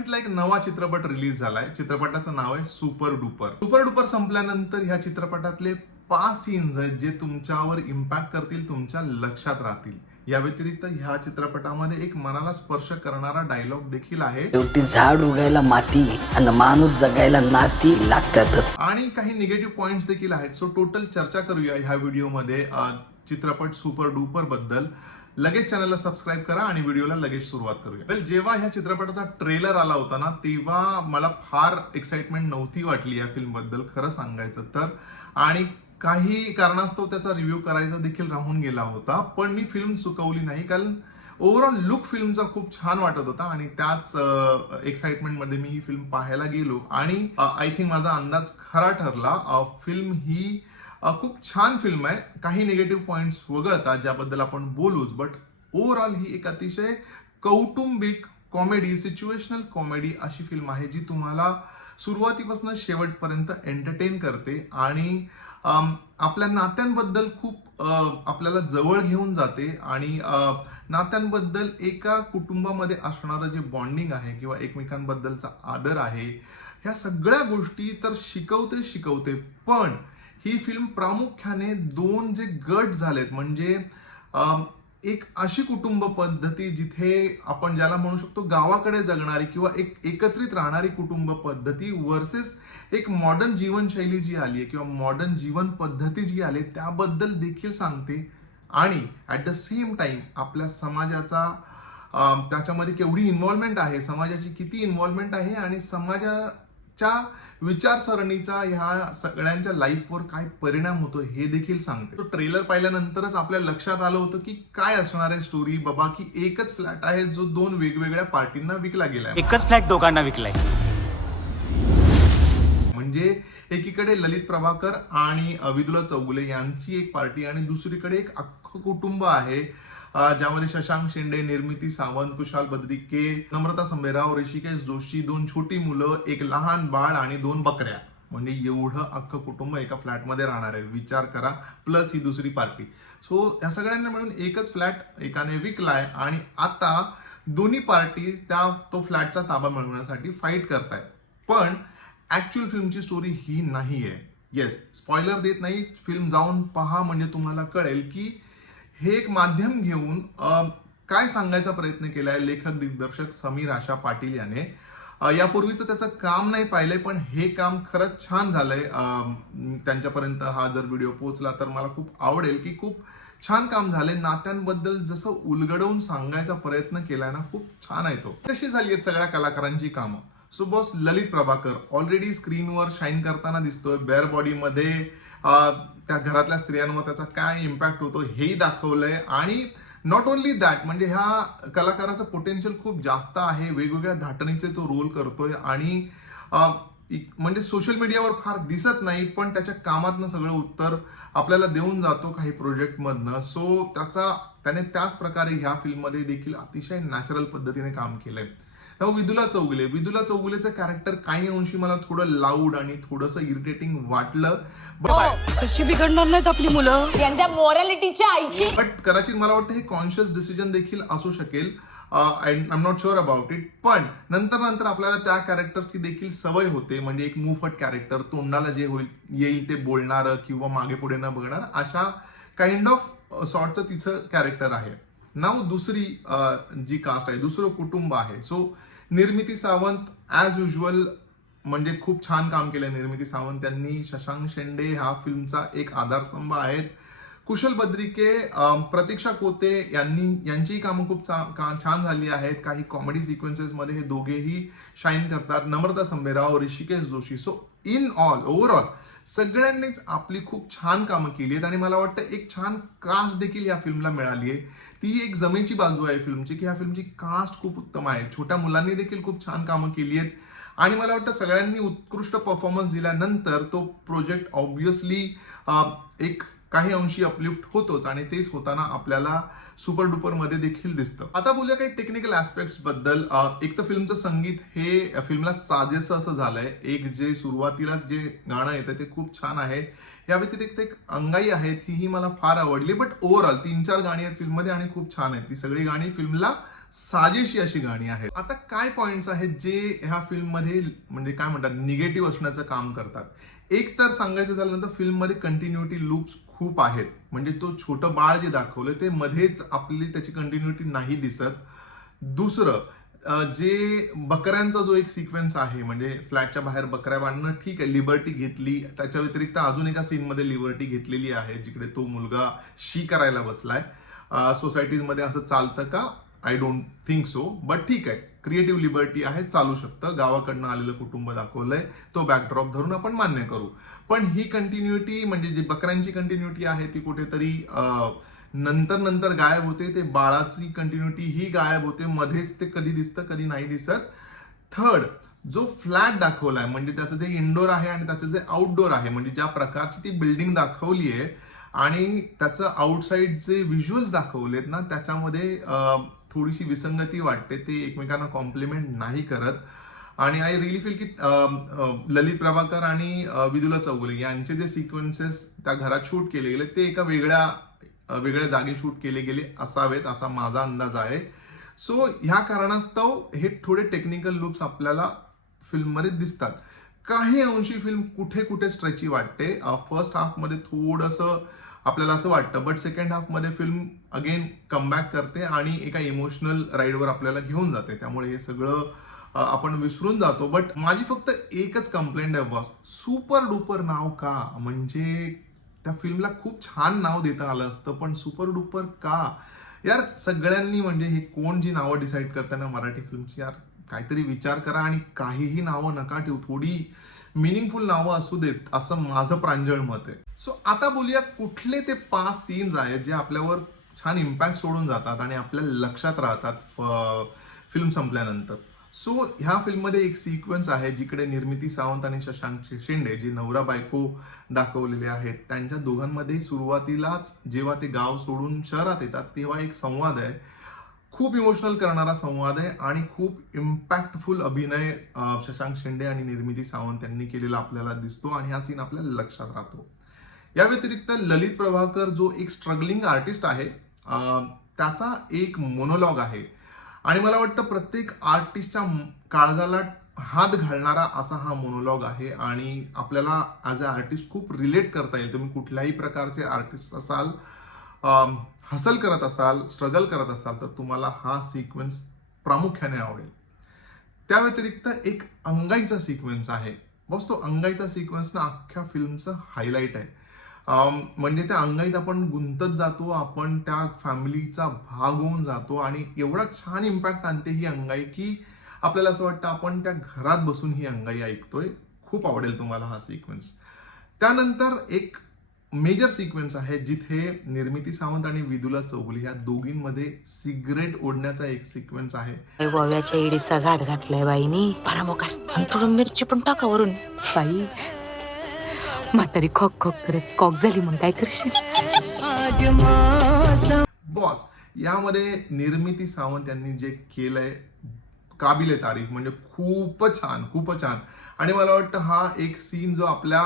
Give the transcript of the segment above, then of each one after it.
मराठीतला एक नवा चित्रपट रिलीज झालाय. चित्रपटाचं नाव आहे सुपर डुपर. सुपर डुपर संपल्यानंतर ह्या चित्रपटातले 5 सीन्स आहेत जे तुमच्यावर इम्पॅक्ट करतील, तुमच्या लक्षात राहतील. या व्यतिरिक्त ह्या चित्रपटामध्ये एक मनाला स्पर्श करणारा डायलॉग देखील आहे. शेवटी झाड उगायला माती आणि माणूस जगायला नाती लागतातच. आणि काही निगेटिव्ह पॉइंट्स देखील आहेत. सो टोटल चर्चा करूया ह्या व्हिडिओमध्ये चित्रपट सुपर डुपर बद्दल. लगेच चॅनलला सबस्क्राईब करा आणि व्हिडिओला लगेच सुरुवात करूया. वेल, जेव्हा ह्या चित्रपटाचा ट्रेलर आला होता ना, तेव्हा मला फार एक्साइटमेंट नव्हती वाटली या फिल्म बद्दल, खरं सांगायचं तर. आणि काही कारणास्तव त्याचा रिव्ह्यू करायचा देखील राहून गेला होता. पण मी फिल्म चुकवली नाही, कारण ओव्हरऑल लुक फिल्मचा खूप छान वाटत होता आणि त्याच एक्साइटमेंटमध्ये मी ही फिल्म पाहायला गेलो. आणि आय थिंक माझा अंदाज खरा ठरला. फिल्म ही खूप छान फिल्म आहे. काही निगेटिव्ह पॉइंट्स वगळता ज्याबद्दल आपण बोलूच, बट ओव्हरऑल ही एक अतिशय कौटुंबिक कॉमेडी, सिच्युएशनल कॉमेडी अशी फिल्म आहे जी तुम्हाला सुरुवातीपासून शेवटपर्यंत एंटरटेन करते आणि आपल्या नात्यांबद्दल खूप आपल्याला जवळ घेऊन जाते. आणि नात्यांबद्दल एका कुटुंबामध्ये असणारं जे बॉन्डिंग आहे किंवा एकमेकांबद्दलचा आदर आहे, ह्या सगळ्या गोष्टी तर शिकवते. पण ही फिल्म प्रामुख्याने 2 जे गट झालेत, म्हणजे एक अशी कुटुंब पद्धती जिथे आपण ज्याला म्हणू शकतो गावाकडे जगणारी किंवा एक एकत्रित राहणारी कुटुंब पद्धती वर्सेस एक मॉडर्न जीवनशैली जी आली आहे किंवा मॉडर्न जीवन पद्धती जी आली त्याबद्दल देखील सांगते. आणि ऍट द सेम टाइम आपल्या समाजाचा त्याच्यामध्ये केवढी इन्व्हॉल्वमेंट आहे, समाजाची किती इन्व्हॉल्वमेंट आहे आणि समाजाच्या विचारसरणीचा ह्या सगळ्यांच्या लाईफवर काय परिणाम होतो हे देखील सांगते. तो ट्रेलर पाहिल्यानंतरच आपल्या लक्षात आलं होतं की काय असणार आहे स्टोरी. बाबा, की एकच फ्लॅट आहे जो 2 वेगवेगळ्या पार्टींना विकला गेलाय. एकच फ्लॅट दोघांना विकलाय. म्हणजे एकीकडे ललित प्रभाकर आणि विदुला चौगुले यांची एक पार्टी आणि दुसरीकडे एक अख्खं कुटुंब आहे ज्यामध्ये शशांक शेंडे, निर्मिती सावंत, कुशाल बद्रिके, नम्रता संभेराव, ऋषिकेश जोशी, 2 छोटी मुलं, एक लहान बाळ आणि 2 बकऱ्या. म्हणजे एवढं अख्खं कुटुंब एका फ्लॅटमध्ये राहणार आहे, विचार करा. प्लस ही दुसरी पार्टी. सो या सगळ्यांना मिळून एकच फ्लॅट एकाने विकलाय आणि आता दोन्ही पार्टी तो फ्लॅटचा ताबा मिळवण्यासाठी फाईट करतायत. पण ऍक्च्युअल फिल्मची स्टोरी ही नाहीये. येस, स्पॉइलर देत नाही, फिल्म जाऊन पहा म्हणजे तुम्हाला कळेल की हे एक माध्यम घेऊन काय सांगायचा प्रयत्न केलाय लेखक दिग्दर्शक समीर आशा पाटील याने. यापूर्वीचं त्याचं काम नाही पाहिलंय, पण हे काम खरंच छान झालंय. त्यांच्यापर्यंत हा जर व्हिडिओ पोहोचला तर मला खूप आवडेल की खूप छान काम झालंय. नात्यांबद्दल जसं उलगडवून सांगायचा प्रयत्न केलाय ना, खूप छान आहे तो. कशी झाली आहेत सगळ्या कलाकारांची कामं. सो बॉस, ललित प्रभाकर ऑलरेडी स्क्रीनवर शाईन करताना दिसतोय. बेअर बॉडीमध्ये त्या घरातल्या स्त्रियांवर त्याचा काय इम्पॅक्ट होतो हेही दाखवलंय. आणि नॉट ओनली दॅट, म्हणजे ह्या कलाकाराचं पोटेन्शियल खूप जास्त आहे. वेगवेगळ्या धाटणीचे तो रोल करतोय आणि म्हणजे सोशल मीडियावर फार दिसत नाही, पण त्याच्या कामातनं सगळं उत्तर आपल्याला देऊन जातो काही प्रोजेक्टमधनं. सो त्याने त्याच प्रकारे ह्या फिल्ममध्ये देखील अतिशय नॅचरल पद्धतीने काम केलंय. विदुला चौगुलेचं कॅरेक्टर काही अंशी मला थोडं लाऊड आणि थोडंसं इरिटेटिंग वाटलं. कशी बिघडणार नाहीत आपली मुलं त्यांच्या मॉरॅलिटीच्या आईची. बट कदाचित मला वाटतं हे कॉन्शियस डिसिजन देखील असू शकेल. I am not sure about it. पण नंतर आपल्याला त्या कॅरेक्टरची देखील सवय होते. म्हणजे एक मुफट कॅरेक्टर, तोंडाला जे येईल ते बोलणारं किंवा मागे पुढे न बघणार, अशा काइंड ऑफ सॉर्टचं तिचं कॅरेक्टर आहे. नाव दुसरी जी कास्ट आहे, दुसरं कुटुंब आहे. सो निर्मिती सावंत ॲज युजल म्हणजे खूप छान काम केलंय निर्मिती सावंत यांनी. शशांक शेंडे ह्या फिल्मचा एक आधारस्तंभ आहेत. कुशल बद्रिके, प्रतीक्षा कोते यांचीही कामं खूप छान झाली आहेत. काही कॉमेडी सिक्वेन्सेस मध्ये हे दोघेही शाईन करतात. Namrata Sambherao, Hrishikesh Joshi. So in all overall सगळ्यांनीच आपली खूप छान कामं केली आहेत आणि मला वाटतं एक छान कास्ट देखील या फिल्मला मिळाली आहे. ती एक जमेची बाजू आहे फिल्मची की ह्या फिल्मची कास्ट खूप उत्तम आहे. छोट्या मुलांनी देखील खूप छान कामं केली आहेत आणि मला वाटतं सगळ्यांनी उत्कृष्ट परफॉर्मन्स दिल्यानंतर तो प्रोजेक्ट ऑब्व्हियसली एक काही अंशी अपलिफ्ट होतोच आणि तेच होताना आपल्याला सुपर डुपर मध्ये देखील दिसतं. आता बोलूया काही टेक्निकल ऍस्पेक्ट्स बद्दल. एक तर फिल्मचं संगीत हे फिल्मला साजेसं असं झालंय. एक जे सुरुवातीला जे गाणं येतं ते खूप छान आहे. या व्यतिरिक्त एक अंगाई आहे, तीही मला फार आवडली. बट ओव्हरऑल 3-4 गाणी आहेत फिल्ममध्ये आणि खूप छान आहेत. ती सगळी गाणी फिल्मला साजेशी अशी गाणी आहेत. आता काय पॉइंट्स आहेत जे ह्या फिल्म मध्ये म्हणजे काय म्हणतात निगेटिव्ह असण्याचं काम करतात. एक तर सांगायचं झालं तर फिल्म मध्ये कंटिन्युटी लूप्स खूप आहेत. म्हणजे तो छोटं बाळ जे दाखवलं ते मध्येच आपली त्याची कंटिन्युटी नाही दिसत. दुसरं जे बकऱ्यांचा जो एक सिक्वेन्स आहे म्हणजे फ्लॅटच्या बाहेर बकऱ्या बांधणं ठीक आहे, लिबर्टी घेतली. त्याच्या व्यतिरिक्त अजून एका सीन मध्ये लिबर्टी घेतलेली आहे जिकडे तो मुलगा शी करायला बसलाय. सोसायटीमध्ये असं चालतं का? I don't think so, but ठीक आहे, क्रिएटिव्ह लिबर्टी आहे, चालू शकतं. गावाकडनं आलेलं कुटुंब दाखवलंय, तो बॅकड्रॉप धरून आपण मान्य करू. पण ही कंटिन्युटी म्हणजे जी बकऱ्यांची कंटिन्युटी आहे ती कुठेतरी नंतर गायब होते. ते बाळाची कंटिन्युटी ही गायब होते, मध्येच ते कधी दिसतं कधी नाही दिसत. थर्ड, जो फ्लॅट दाखवलाय म्हणजे त्याचं जे इनडोअर आहे आणि त्याचं जे आउटडोअर आहे म्हणजे ज्या प्रकारची ती बिल्डिंग दाखवली आहे आणि त्याचं आउटसाइड जे व्हिज्युअल्स दाखवलेत ना त्याच्यामध्ये थोडीशी विसंगती वाटते. ते एकमेकांना कॉम्प्लिमेंट नाही करत. आणि आय रिअली फील की ललित प्रभाकर आणि विदुला चौगुले यांचे जे सिक्वेन्सेस त्या घरात शूट केले गेले ते एका वेगळ्या जागी शूट केले गेले असावेत असा माझा अंदाज आहे. सो ह्या कारणास्तव हे थोडे टेक्निकल लूप्स आपल्याला फिल्ममध्ये दिसतात. काही अंशी फिल्म कुठे स्ट्रेची वाटते. फर्स्ट हाफमध्ये थोडंसं आपल्याला असं वाटतं, बट सेकंड हाफमध्ये फिल्म अगेन कमबॅक करते आणि एका इमोशनल राईडवर आपल्याला घेऊन जाते. त्यामुळे हे सगळं आपण विसरून जातो. बट माझी फक्त एकच कंप्लेंट आहे बॉस, सुपर डुपर नाव का? म्हणजे त्या फिल्मला खूप छान नाव देता आलं असतं, पण सुपर डुपर का? यार सगळ्यांनी म्हणजे हे कोण जी नावं डिसाईड करताना मराठी फिल्मची, यार काहीतरी विचार करा आणि काहीही नावं नका ठेवू, थोडी मिनिंगफुल नावं असू देत, असं माझं प्रांजळ मत आहे. सो आता बोलूया कुठले ते 5 सीन्स आहेत जे आपल्यावर छान इम्पॅक्ट सोडून जातात आणि आपल्या लक्षात राहतात फिल्म संपल्यानंतर. सो ह्या फिल्ममध्ये एक सिक्वेन्स आहे जिकडे निर्मिती सावंत आणि शशांक शेंडे जे नवरा बायको दाखवलेले आहेत त्यांच्या दोघांमध्ये सुरुवातीलाच जेव्हा ते गाव सोडून शहरात येतात तेव्हा एक संवाद आहे. खूप इमोशनल करणारा संवाद आहे आणि खूप इम्पॅक्टफुल अभिनय शशांक शेंडे आणि निर्मिती सावंत यांनी केलेला आपल्याला दिसतो आणि हा सीन आपल्याला लक्षात राहतो. या व्यतिरिक्त ललित प्रभाकर जो एक स्ट्रगलिंग आर्टिस्ट आहे त्याचा एक मोनोलॉग आहे आणि मला वाटतं प्रत्येक आर्टिस्टच्या काळजाला हात घालणारा असा हा मोनोलॉग आहे आणि आपल्याला ॲज अ आर्टिस्ट खूप रिलेट करता येईल. तुम्ही कुठल्याही प्रकारचे आर्टिस्ट असाल, हसल करत असाल, स्ट्रगल करत असाल तर तुम्हाला हा सिक्वेन्स प्रामुख्याने आवडेल. त्या व्यतिरिक्त एक अंगाईचा सिक्वेन्स आहे बस. तो अंगाईचा सिक्वेन्स ना अख्ख्या फिल्मचं हायलाईट आहे. म्हणजे त्या अंगाईत आपण गुंतत जातो, आपण त्या फॅमिलीचा भाग होऊन जातो आणि एवढा छान इम्पॅक्ट आणते ही अंगाई की आपल्याला असं वाटतं आपण त्या घरात बसून ही अंगाई ऐकतोय. खूप आवडेल तुम्हाला हा सिक्वेन्स. त्यानंतर एक मेजर सिक्वेन्स आहे जिथे निर्मिती सावंत आणि विदुला चौगुले या दोघींमध्ये सिगरेट ओढण्याचा एक सिक्वेन्स आहे. गोव्याच्या एडीचा घाट घातलाय बाईनी, परामोकार आणि थोडं मिरची पण टाका वरून. बाई म्हातारी खोक खोक करत कॉक झाली, मग काय करशील? बॉस यामध्ये निर्मिती सावंत यांनी जे केलंय काबिले तारीफ, म्हणजे खूपच छान. आणि मला वाटतं हा एक सीन जो आपल्या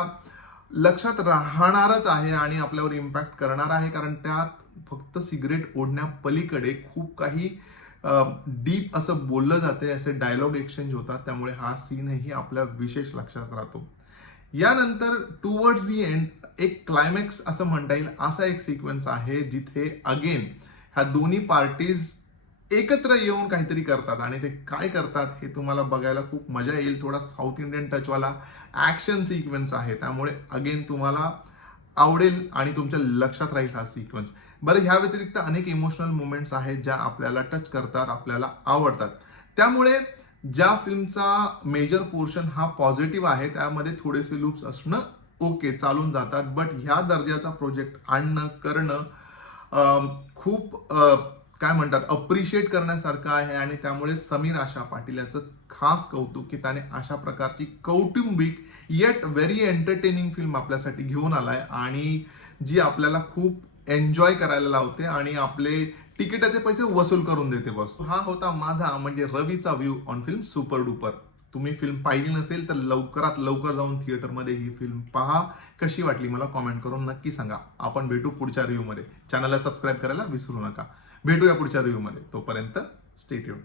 लक्षात राहणारच आहे आणि आपल्यावर इम्पॅक्ट करणार आहे, कारण त्यात फक्त सिगरेट ओढण्या पलीकडे खूप काही डीप असं बोललं जाते, असे डायलॉग एक्सचेंज होतात. त्यामुळे हा सीनही आपल्या विशेष लक्षात राहतो. यानंतर टुवर्ड्स दी एंड एक क्लायमॅक्स असं म्हणता येईल असा एक सिक्वेन्स आहे जिथे अगेन ह्या दोन्ही पार्टीज एकत्र येऊन काहीतरी करतात आणि ते काय करतात हे तुम्हाला बघायला खूप मजा येईल. थोडा साऊथ इंडियन टचवाला ऍक्शन सिक्वेन्स आहे, त्यामुळे अगेन तुम्हाला आवडेल आणि तुमच्या लक्षात राहील हा सिक्वेन्स. बरं, ह्या व्यतिरिक्त अनेक इमोशनल मुवमेंट्स आहेत ज्या आपल्याला टच करतात, आपल्याला आवडतात. त्यामुळे ज्या फिल्मचा मेजर पोर्शन हा पॉझिटिव्ह आहे त्यामध्ये थोडेसे लूप्स असणं ओके, चालून जातात. बट ह्या दर्जाचा प्रोजेक्ट आणणं करणं खूप काय म्हणतात अप्रिशिएट करण्यासारखं आहे आणि त्यामुळे समीर आशा पाटील याचं खास कौतुक की त्याने अशा प्रकारची कौटुंबिक येट व्हेरी एंटरटेनिंग फिल्म आपल्यासाठी घेऊन आलाय आणि जी आपल्याला खूप एन्जॉय करायला लावते आणि आपले तिकिटाचे पैसे वसूल करून देते बस. हा होता माझा म्हणजे रवीचा view on film super duper. तुम्ही फिल्म पाहिली नसेल तर लवकरात लवकर जाऊन थिएटरमध्ये ही फिल्म पहा. कशी वाटली मला कॉमेंट करून नक्की सांगा. आपण भेटू पुढच्या रिव्ह्यूमध्ये. चॅनलला सबस्क्राईब करायला विसरू नका. भेटूया पुढच्या रिव्ह्यूमध्ये. तोपर्यंत स्टे ट्यून्ड.